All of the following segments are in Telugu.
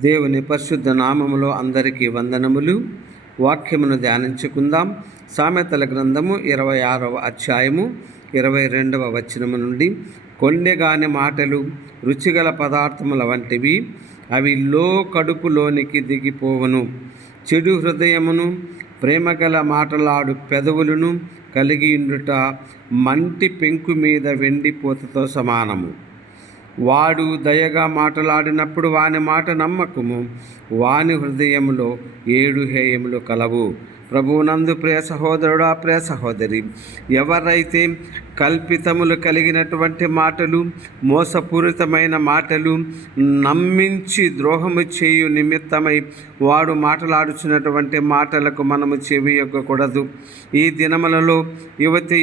దేవుని పరిశుద్ధ నామములో అందరికీ వందనములు. వాక్యమును ధ్యానించుకుందాం. సామెతల గ్రంథము 26వ అధ్యాయము 22వ వచనము నుండి, కొండెగాని మాటలు రుచిగల పదార్థముల వంటివి, అవి కడుపులోనికి దిగిపోవును. చెడు హృదయమును ప్రేమగల మాటలాడు పెదవులను కలిగి ఉండుట మంటి పెంకు మీద వెండిపోతతో సమానము. వాడు దయగా మాటలాడినప్పుడు వాని మాట నమ్మకము, వాని హృదయములో 7 హేయములు కలవు. ప్రభువునందు ప్రియ సహోదరుడా, ప్రియ సహోదరి, ఎవరైతే కల్పితములు కలిగినటువంటి మాటలు, మోసపూరితమైన మాటలు నమ్మించి ద్రోహము చేయు నిమిత్తమై వాడు మాటలాడుచున్నటువంటి మాటలకు మనము చెవియొగ్గకూడదు. ఈ దినములలో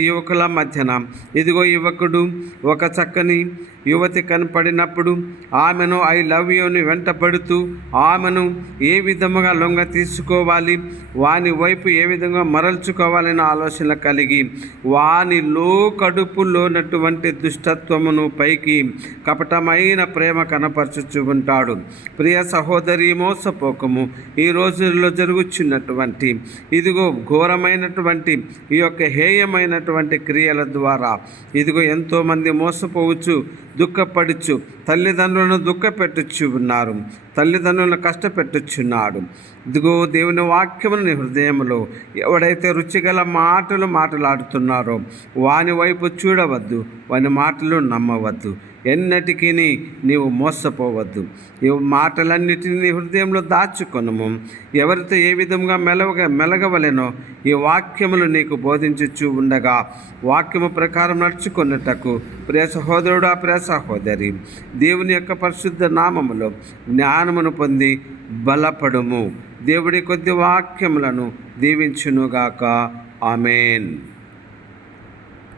యువకుల మధ్యన ఇదిగో యువకుడు ఒక చక్కని యువతి కనపడినప్పుడు ఆమెను ఐ లవ్ యూని వెంటపడుతూ ఆమెను ఏ విధముగా లొంగ తీసుకోవాలి, వాని వైపు ఏ విధంగా మరల్చుకోవాలనే ఆలోచన కలిగి వాని కడుపులోనటువంటి దుష్టత్వమును పైకి కపటమైన ప్రేమ కనపరచుచు ఉంటాడు. ప్రియ సహోదరి, మోసపోకము. ఈ రోజుల్లో జరుగుచున్నటువంటి ఇదిగో ఘోరమైనటువంటి ఈ యొక్క హేయమైనటువంటి క్రియల ద్వారా ఇదిగో ఎంతోమంది మోసపోవచ్చు, దుఃఖపడుచు, తల్లిదండ్రులను దుఃఖపెట్టుచు ఉన్నారు, తల్లిదండ్రులను కష్టపెట్టుచున్నాడు. ఇదిగో దేవుని వాక్యమును నీ హృదయంలో ఎవడైతే రుచిగల మాటలు మాట్లాడుతున్నారో వాని వైపు చూడవద్దు, వాని మాటలు నమ్మవద్దు. ఎన్నటికీ నీవు మోసపోవద్దు. ఈ మాటలన్నిటినీ నీ హృదయంలో దాచుకొనుము. ఎవరితో ఏ విధంగా మెలగవలెనో ఈ వాక్యములు నీకు బోధించుచు ఉండగా వాక్యము ప్రకారం నడుచుకున్నటకు ప్రియ సహోదరుడా, ప్రియ సహోదరి, దేవుని యొక్క పరిశుద్ధ నామములో జ్ఞానమును పొంది బలపడుము. దేవుడి కొద్ది వాక్యములను దీవించునుగాక. ఆమేన్.